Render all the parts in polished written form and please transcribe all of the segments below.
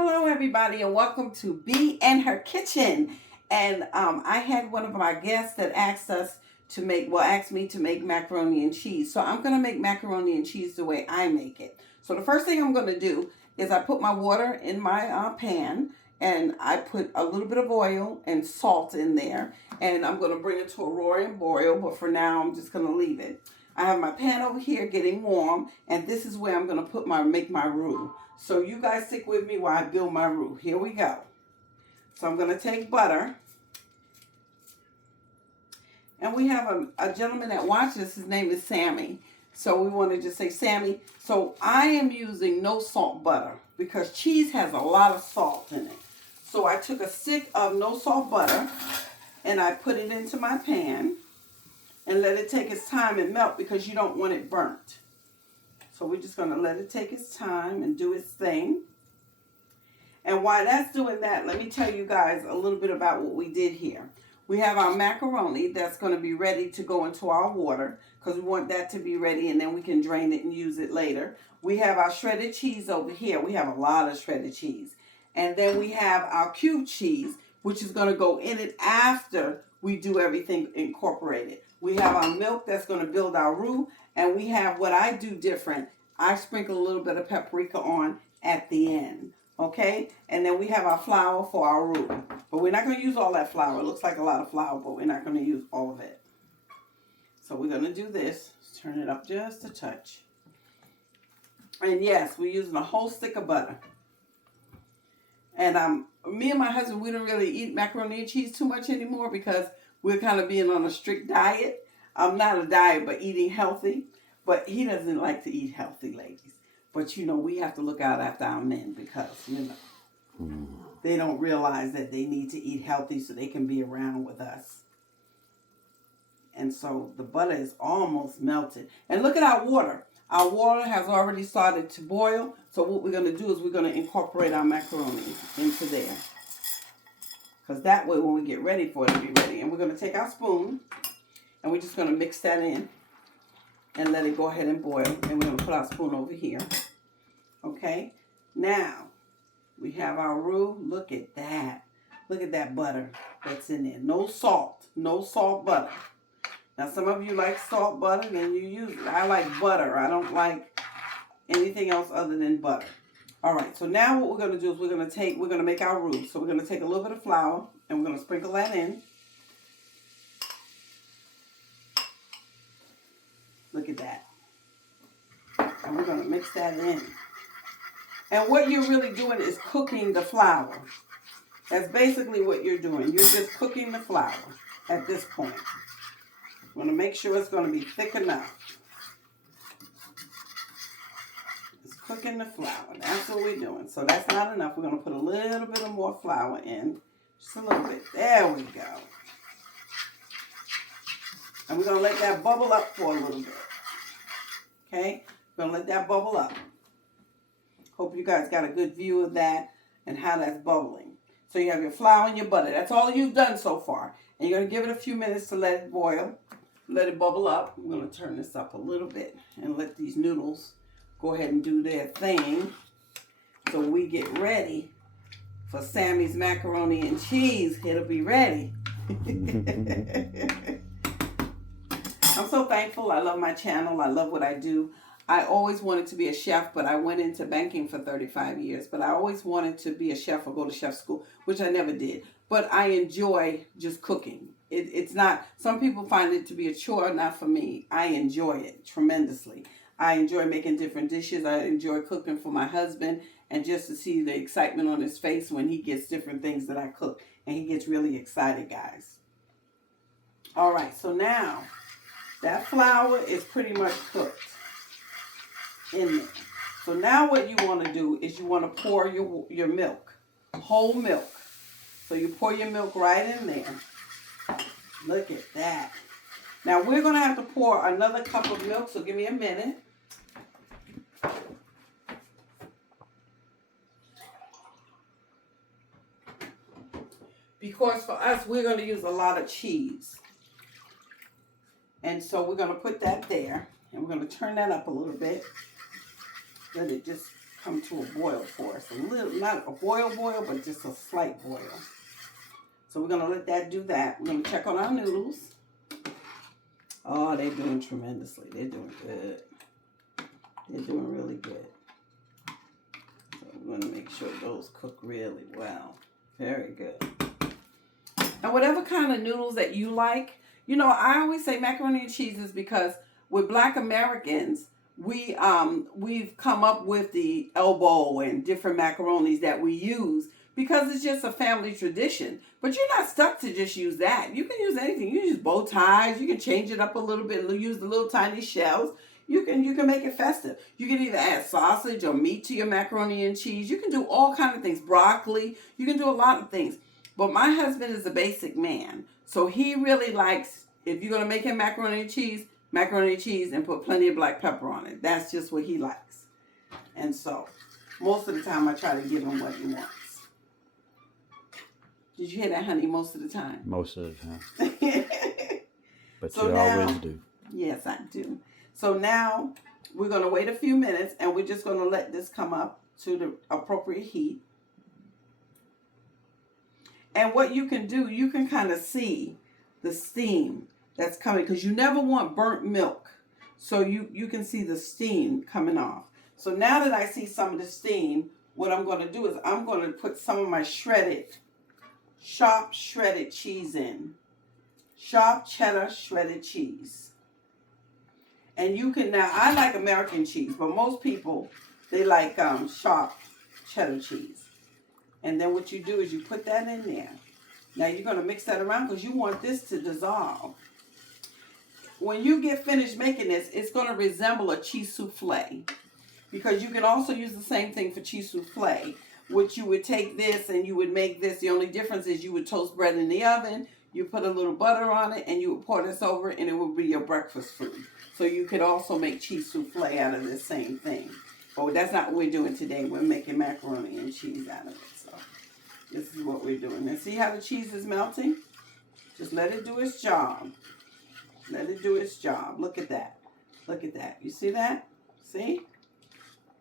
Hello, everybody, and welcome to Bee and Her Kitchen. And I had one of my guests that asked me to make macaroni and cheese. So I'm going to make macaroni and cheese the way I make it. So the first thing I'm going to do is I put my water in my pan, and I put a little bit of oil and salt in there. And I'm going to bring it to a roaring boil, but for now I'm just going to leave it. I have my pan over here getting warm, and this is where I'm going to make my roux. So you guys stick with me while I build my roux. Here we go. So I'm going to take butter. And we have a gentleman that watches. His name is Sammy. So we want to just say, Sammy. So I am using no salt butter because cheese has a lot of salt in it. So I took a stick of no salt butter and I put it into my pan and let it take its time and melt because you don't want it burnt. So we're just going to let it take its time and do its thing. And while that's doing that, let me tell you guys a little bit about what we did here. We have our macaroni that's going to be ready to go into our water because we want that to be ready and then we can drain it and use it later. We have our shredded cheese over here. We have a lot of shredded cheese. And then we have our cube cheese, which is going to go in it after we do everything incorporated. We have our milk that's going to build our roux. And we have what I do different. I sprinkle a little bit of paprika on at the end. Okay? And then we have our flour for our roux. But we're not going to use all that flour. It looks like a lot of flour, but we're not going to use all of it. So we're going to do this. Turn it up just a touch. And yes, we're using a whole stick of butter. And me and my husband, we don't really eat macaroni and cheese too much anymore because we're kind of being on a strict diet. Not a diet, but eating healthy. But he doesn't like to eat healthy, ladies. But, we have to look out after our men because, they don't realize that they need to eat healthy so they can be around with us. And so the butter is almost melted. And look at our water. Our water has already started to boil. So what we're going to do is we're going to incorporate our macaroni into there. Because that way when we get ready for it, it'll be ready. And we're going to take our spoon. And we're just going to mix that in and let it go ahead and boil. And we're going to put our spoon over here. Okay. Now, we have our roux. Look at that. Look at that butter that's in there. No salt. No salt butter. Now, some of you like salt butter, then you use it. I like butter. I don't like anything else other than butter. All right. So now what we're going to do is we're going to make our roux. So we're going to take a little bit of flour and we're going to sprinkle that in. Look at that. And we're going to mix that in. And what you're really doing is cooking the flour. That's basically what you're doing. You're just cooking the flour at this point. You want to make sure it's going to be thick enough. It's cooking the flour. That's what we're doing. So that's not enough. We're going to put a little bit of more flour in. Just a little bit. There we go. And we're going to let that bubble up for a little bit. Okay? We're going to let that bubble up. Hope you guys got a good view of that and how that's bubbling. So you have your flour and your butter. That's all you've done so far. And you're going to give it a few minutes to let it boil. Let it bubble up. I'm going to turn this up a little bit and let these noodles go ahead and do their thing. So we get ready for Sammy's macaroni and cheese. It'll be ready. I'm so thankful. I love my channel. I love what I do. I always wanted to be a chef, but I went into banking for 35 years. But I always wanted to be a chef or go to chef school, which I never did. But I enjoy just cooking. It's not, some people find it to be a chore, not for me. I enjoy it tremendously. I enjoy making different dishes. I enjoy cooking for my husband and just to see the excitement on his face when he gets different things that I cook. And he gets really excited, guys. All right, so now that flour is pretty much cooked in there. So now what you want to do is you want to pour your milk, whole milk. So you pour your milk right in there. Look at that. Now we're going to have to pour another cup of milk, so give me a minute. Because for us, we're going to use a lot of cheese. And so we're going to put that there. And we're going to turn that up a little bit. Let it just come to a boil for us. A little, not a boil, but just a slight boil. So we're going to let that do that. We're going to check on our noodles. Oh, they're doing tremendously. They're doing good. They're doing really good. So we're going to make sure those cook really well. Very good. And whatever kind of noodles that you like, you know, I always say macaroni and cheese is because with Black Americans, we've come up with the elbow and different macaronis that we use because it's just a family tradition. But you're not stuck to just use that. You can use anything. You can use bow ties. You can change it up a little bit. Use the little tiny shells. You can make it festive. You can either add sausage or meat to your macaroni and cheese. You can do all kinds of things. Broccoli. You can do a lot of things. But my husband is a basic man. So he really likes, if you're going to make him macaroni and cheese and put plenty of black pepper on it. That's just what he likes. And so most of the time I try to give him what he wants. Did you hear that, honey? Most of the time. Most of the time. But so you now, always do. Yes, I do. So now we're going to wait a few minutes and we're just going to let this come up to the appropriate heat. And what you can do, you can kind of see the steam that's coming because you never want burnt milk. So you can see the steam coming off. So now that I see some of the steam, what I'm going to do is I'm going to put some of my sharp shredded cheese in. Sharp cheddar shredded cheese. And you can, now I like American cheese, but most people, they like sharp cheddar cheese. And then what you do is you put that in there. Now you're going to mix that around because you want this to dissolve. When you get finished making this, it's going to resemble a cheese souffle. Because you can also use the same thing for cheese souffle, which you would take this and you would make this. The only difference is you would toast bread in the oven, you put a little butter on it, and you would pour this over, and it would be your breakfast food. So you could also make cheese souffle out of the same thing. But that's not what we're doing today. We're making macaroni and cheese out of it. So this is what we're doing. And see how the cheese is melting? Just let it do its job. Let it do its job. Look at that. Look at that. You see that? See?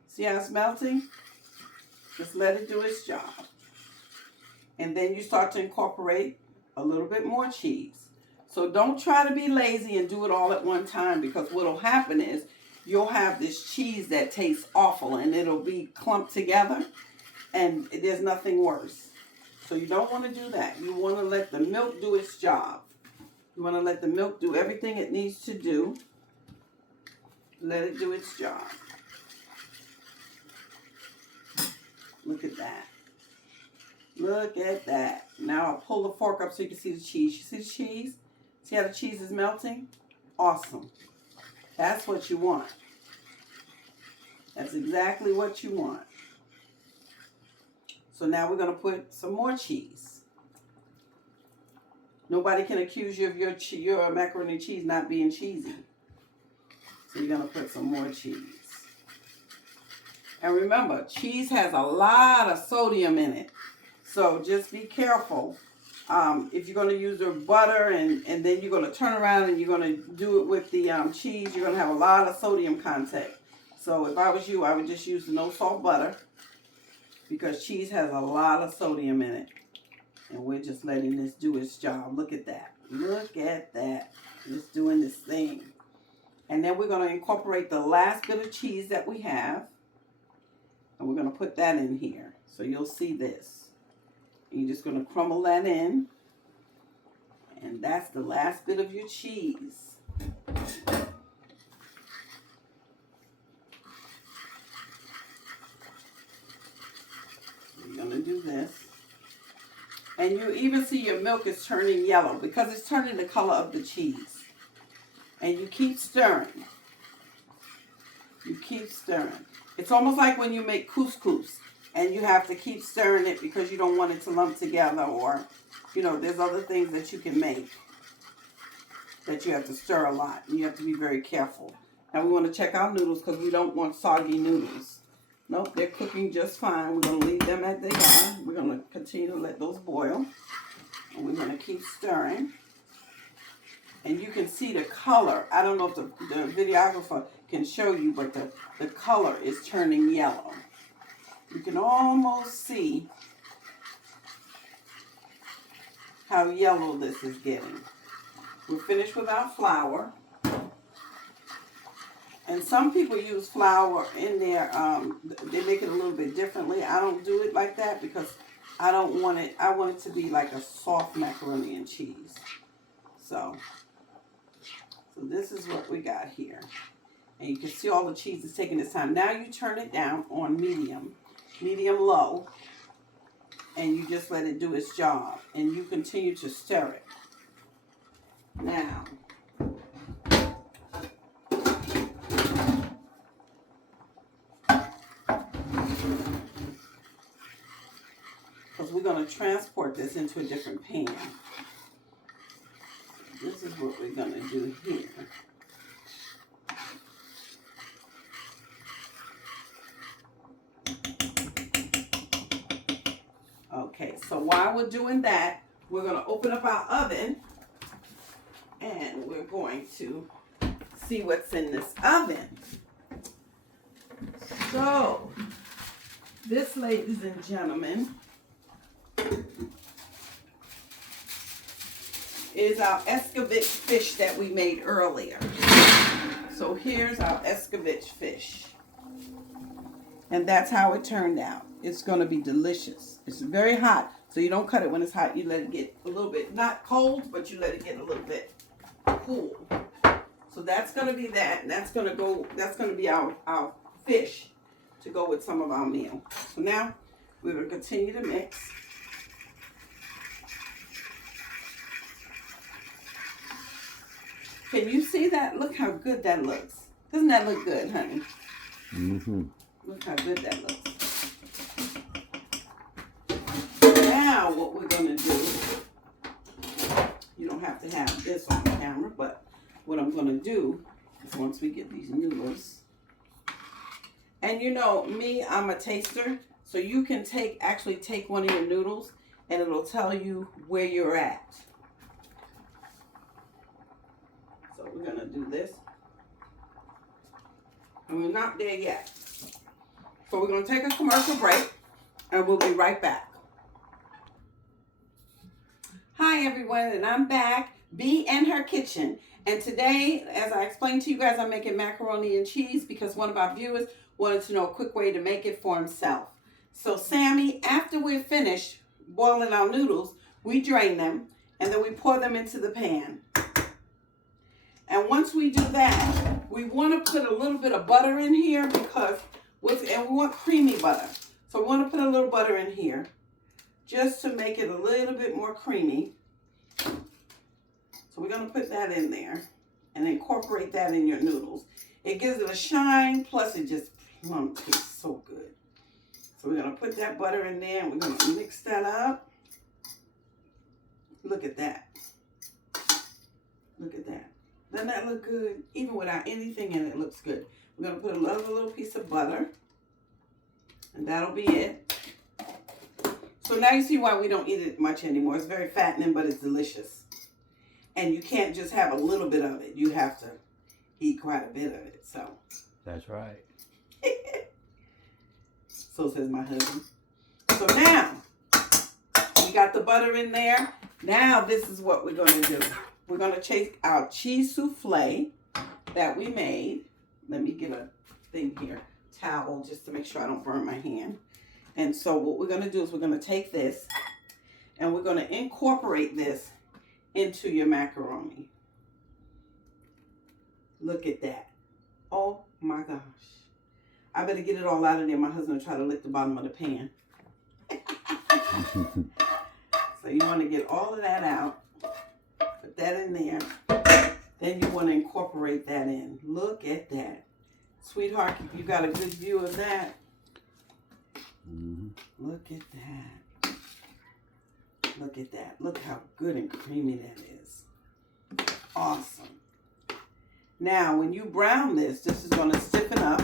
See how it's melting? Just let it do its job. And then you start to incorporate a little bit more cheese. So don't try to be lazy and do it all at one time, because what will happen is you'll have this cheese that tastes awful and it'll be clumped together, and there's nothing worse. So you don't want to do that. You want to let the milk do its job. You want to let the milk do everything it needs to do. Let it do its job. Look at that. Look at that. Now I'll pull the fork up so you can see the cheese. You see the cheese? See how the cheese is melting? Awesome. That's what you want. That's exactly what you want. So now we're going to put some more cheese. Nobody can accuse you of your macaroni and cheese not being cheesy. So you're going to put some more cheese. And remember, cheese has a lot of sodium in it. So just be careful. If you're going to use the butter and then you're going to turn around and you're going to do it with the cheese, you're going to have a lot of sodium content. So if I was you, I would just use the no salt butter, because cheese has a lot of sodium in it. And we're just letting this do its job. Look at that. Look at that. It's doing this thing. And then we're going to incorporate the last bit of cheese that we have. And we're going to put that in here. So you'll see this. You're just going to crumble that in. And that's the last bit of your cheese. You're going to do this. And you even see your milk is turning yellow because it's turning the color of the cheese. And you keep stirring. You keep stirring. It's almost like when you make couscous and you have to keep stirring it because you don't want it to lump together, or, you know, there's other things that you can make that you have to stir a lot. And you have to be very careful. Now we want to check our noodles because we don't want soggy noodles. Nope, they're cooking just fine. We're going to leave them as they are. We're going to continue to let those boil. And we're going to keep stirring. And you can see the color. I don't know if the videographer can show you, but the color is turning yellow. You can almost see how yellow this is getting. We're finished with our flour. And some people use flour in their, they make it a little bit differently. I don't do it like that because I don't want it, I want it to be like a soft macaroni and cheese. So this is what we got here. And you can see all the cheese is taking its time. Now you turn it down on medium low, and you just let it do its job. And you continue to stir it. Now, because we're going to transport this into a different pan. This is what we're going to do here. Okay, so while we're doing that, we're going to open up our oven and we're going to see what's in this oven. So, this, ladies and gentlemen, is our escovitch fish that we made earlier. So here's our escovitch fish. And that's how it turned out. It's going to be delicious. It's very hot, so you don't cut it when it's hot. You let it get a little bit, not cold, but you let it get a little bit cool. So that's going to be that. And that's going to be our fish to go with some of our meal. So now we're going to continue to mix. Can you see that? Look how good that looks. Doesn't that look good, honey? Mm-hmm. Look how good that looks. Now what we're going to do, you don't have to have this on camera, but what I'm going to do is once we get these noodles, and you know me, I'm a taster, so you can actually take one of your noodles and it'll tell you where you're at. So we're going to do this. And we're not there yet. So we're going to take a commercial break and we'll be right back. Hi everyone, and I'm back. Bee and her kitchen. And today, as I explained to you guys, I'm making macaroni and cheese because one of our viewers wanted to know a quick way to make it for himself. So Sammy, after we're finished boiling our noodles, we drain them and then we pour them into the pan. And once we do that, we want to put a little bit of butter in here because and we want creamy butter. So we want to put a little butter in here just to make it a little bit more creamy. So we're going to put that in there and incorporate that in your noodles. It gives it a shine, plus it just plum tastes so good. So we're going to put that butter in there and we're going to mix that up. Look at that. Look at that. Doesn't that look good? Even without anything in it, it looks good. We're going to put another little piece of butter. And that'll be it. So now you see why we don't eat it much anymore. It's very fattening, but it's delicious. And you can't just have a little bit of it. You have to eat quite a bit of it. So That's right. so says my husband. So now we got the butter in there. Now this is what we're going to do. We're going to take our cheese souffle that we made. Let me get a thing here, towel, just to make sure I don't burn my hand. And so what we're going to do is we're going to take this and we're going to incorporate this into your macaroni. Look at that. Oh my gosh. I better get it all out of there. My husband will try to lick the bottom of the pan. So you want to get all of that out. Put that in there. Then you want to incorporate that in. Look at that. Sweetheart, you got a good view of that. Mm-hmm. Look at that. Look at that. Look how good and creamy that is. Awesome. Now, when you brown this is going to stiffen up.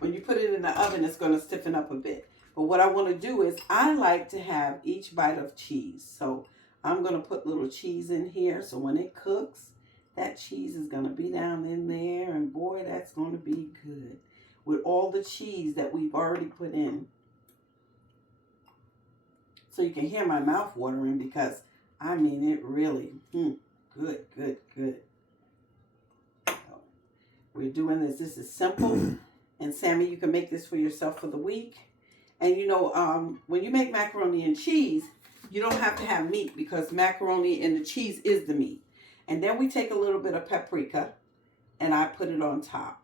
When you put it in the oven, it's going to stiffen up a bit. But what I want to do is I like to have each bite of cheese. So I'm going to put little cheese in here. So when it cooks, that cheese is going to be down in there. And boy, that's going to be good. With all the cheese that we've already put in. so you can hear my mouth watering because, I mean, it really, good, good, good. So we're doing this. This is simple. And Sammy, you can make this for yourself for the week. And you know, when you make macaroni and cheese, you don't have to have meat because macaroni and the cheese is the meat. And then we take a little bit of paprika and I put it on top.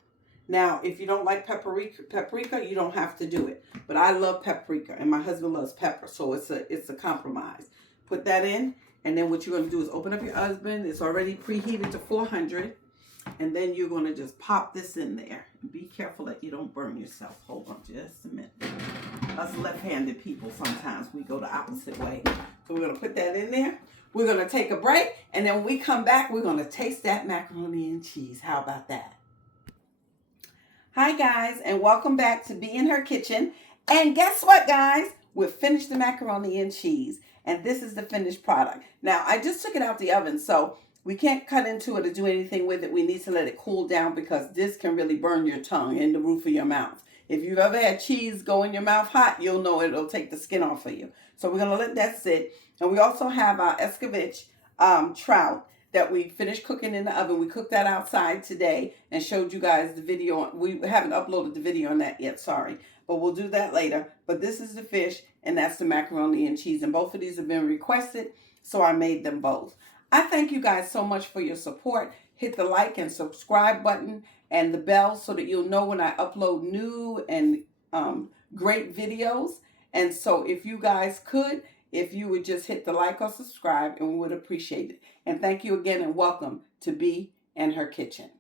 Now, if you don't like paprika, you don't have to do it. But I love paprika and my husband loves pepper, so it's a compromise. Put that in, and then what you're going to do is open up your oven. It's already preheated to 400. And then you're going to just pop this in there. Be careful that you don't burn yourself. Hold on just a minute. Us left-handed people, sometimes we go the opposite way. So we're going to put that in there. We're going to take a break. And then when we come back, we're going to taste that macaroni and cheese. How about that? Hi, guys, and welcome back to Be in Her Kitchen. And guess what, guys? We've finished the macaroni and cheese. And this is the finished product. Now, I just took it out the oven, so we can't cut into it or do anything with it. We need to let it cool down because this can really burn your tongue and the roof of your mouth. If you've ever had cheese go in your mouth hot, you'll know it'll take the skin off of you. So we're going to let that sit. And we also have our escovitch trout that we finished cooking in the oven. We cooked that outside today and showed you guys the video. We haven't uploaded the video on that yet, sorry. But we'll do that later. But this is the fish and that's the macaroni and cheese. And both of these have been requested, so I made them both. I thank you guys so much for your support. Hit the like and subscribe button and the bell so that you'll know when I upload new and great videos. And so if you guys could, if you would just hit the like or subscribe, and we would appreciate it. And thank you again and welcome to Be in Her Kitchen.